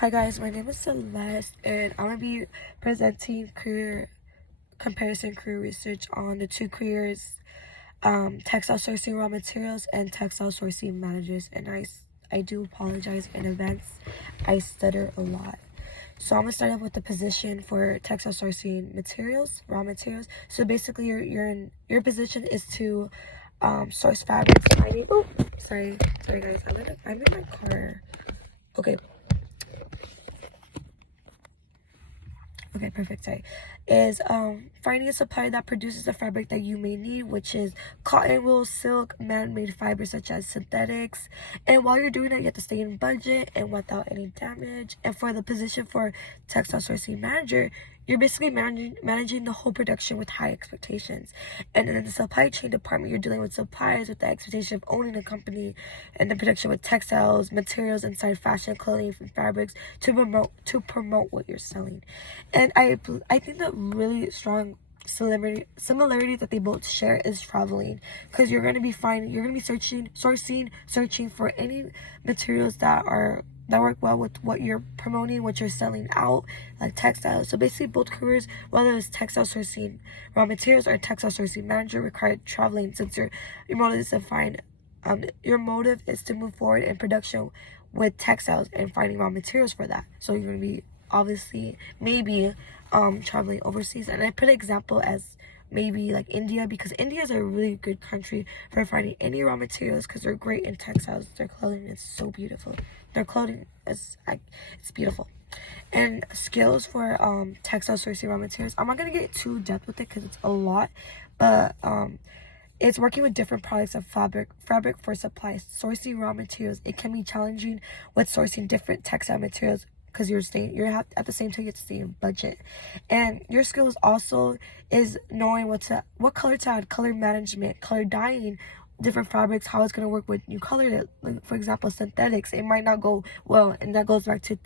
Hi guys, my name is Celeste and I'm going to be presenting career research on the two careers, textile sourcing raw materials and textile sourcing managers. And I do apologize in advance, I stutter a lot. So I'm going to start off with the position for textile sourcing materials, raw materials. So basically your position is to source fabrics. Sorry guys, I'm in my car. Okay, perfect. Sorry. Is finding a supplier that produces a fabric that you may need, which is cotton, wool, silk, man-made fibers such as synthetics. And while you're doing that, you have to stay in budget and without any damage. And for the position for textile sourcing manager, you're basically managing the whole production with high expectations. And in the supply chain department, you're dealing with suppliers with the expectation of owning a company, and the production with textiles, materials inside fashion, clothing, and fabrics to promote what you're selling. And I think the really strong similarity that they both share is traveling, because you're gonna be searching for any materials that work well with what you're promoting, what you're selling out, like textiles. So basically both careers, whether it's textile sourcing raw materials or textile sourcing manager, require traveling, since your motive is to find your motive is to move forward in production with textiles and finding raw materials for that. So you're going to be obviously maybe traveling overseas. And I put an example as maybe like India, because India is a really good country for finding any raw materials, because they're great in textiles. Their clothing is so beautiful. Their clothing is it's beautiful. And skills for textile sourcing raw materials, I'm not going to get too depth with it because it's a lot, but it's working with different products of fabric for supply, sourcing raw materials. It can be challenging with sourcing different textile materials, because at the same time you have to stay in budget. And your skills also is knowing what color to add, color management, color dyeing, different fabrics, how it's going to work with new color. Like, for example, synthetics, it might not go well, and that goes back to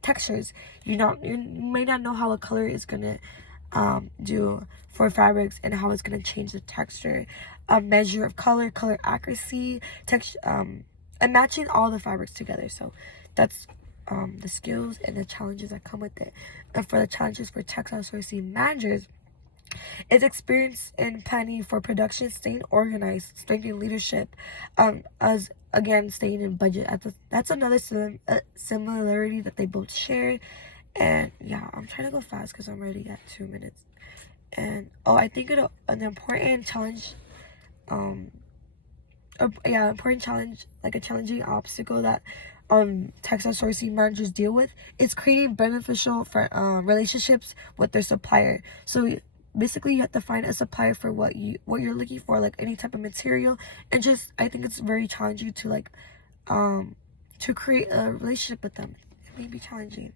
textures. You may not know how a color is going to do for fabrics and how it's going to change the texture, measure of color accuracy, texture, and matching all the fabrics together. So that's the skills and the challenges that come with it. And for the challenges for textile sourcing managers, is experience in planning for production, staying organized, strengthening leadership, as again staying in budget. That's another similarity that they both share. And yeah, I'm trying to go fast because I'm already at 2 minutes. And I think an important challenge, like a challenging obstacle that textile sourcing managers deal with is creating beneficial relationships with their supplier. So basically you have to find a supplier for what you're looking for, like any type of material. And just I think it's very challenging to to create a relationship with them. It may be challenging.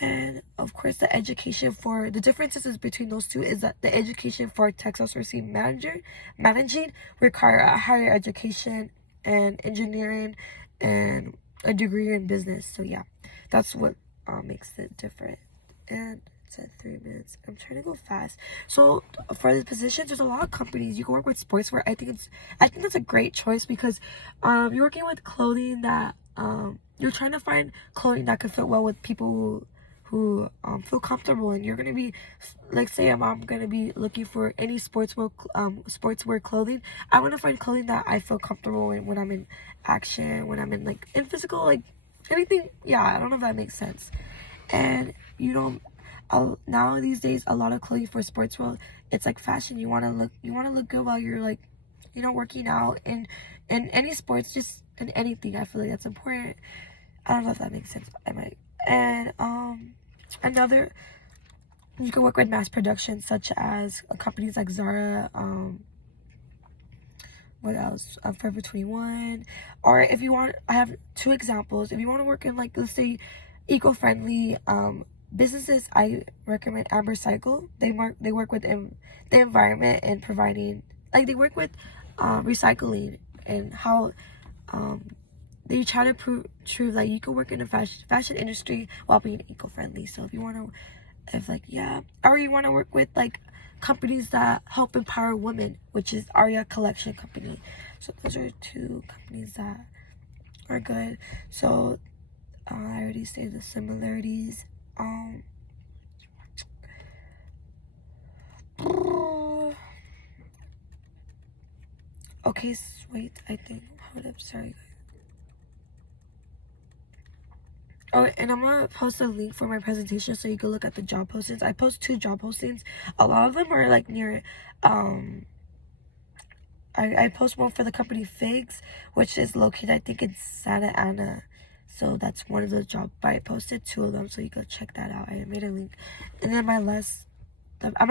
And of course, the differences between those two is that the education for textile sourcing managing require a higher education and engineering and a degree in business. So yeah, that's what makes it different. And it's at 3 minutes. I'm trying to go fast. So for the positions, there's a lot of companies you can work with sportswear. I think that's a great choice, because you're working with clothing that you're trying to find clothing that can fit well with people who feel comfortable. And you're gonna be, like, say I'm gonna be looking for any sportswear clothing. I want to find clothing that I feel comfortable in when I'm in action, when I'm in physical, like anything. Yeah, I don't know if that makes sense. And now these days, a lot of clothing for sportswear, it's like fashion. You want to look good while you're working out in any sports, just in anything. I feel like that's important. I don't know if that makes sense. I might. And you can work with mass production, such as companies like Zara, what else, Forever 21. Or if you want, I have 2 examples. If you want to work in, like, let's say, eco-friendly businesses, I recommend Amber Cycle. They work with the environment and providing, they work with recycling, and how they try to prove that you can work in the fashion industry while being eco-friendly. So if you want to, or you want to work with companies that help empower women, which is Aria Collection Company. So those are 2 companies that are good. So I already already say the similarities. Okay, wait, I think, hold up, sorry. Oh, and I'm gonna post a link for my presentation so you can look at the job postings. I post 2 job postings. A lot of them are like near, I post one for the company Figs, which is located, I think, in Santa Ana. So that's one of the jobs. I posted 2 of them, so you can check that out. I made a link. And then I'm gonna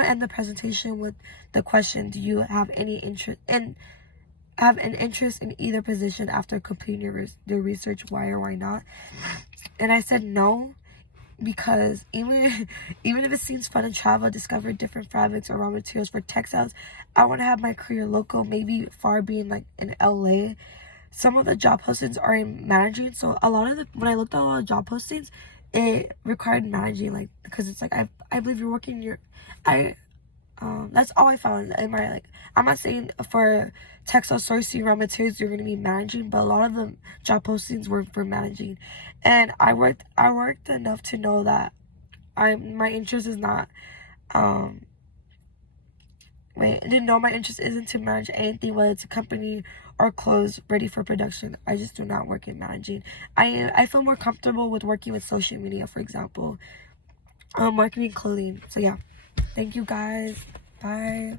end the presentation with the question: do you have any interest in either position after completing your research? Why or why not? And I said no, because even if it seems fun to travel, discover different fabrics or raw materials for textiles, I want to have my career local, maybe far being like in LA. Some of the job postings are in managing, so a lot of when I looked at a lot of job postings, it required managing, like, because it's like I believe you're working your that's all I found in my, like, I'm not saying for textile sourcing raw materials you're going to be managing, but a lot of the job postings were for managing. And I worked enough to know that my interest is not my interest isn't to manage anything, whether it's a company or clothes ready for production. I just do not work in managing. I feel more comfortable with working with social media, for example, marketing, clothing. So yeah, thank you guys. Bye.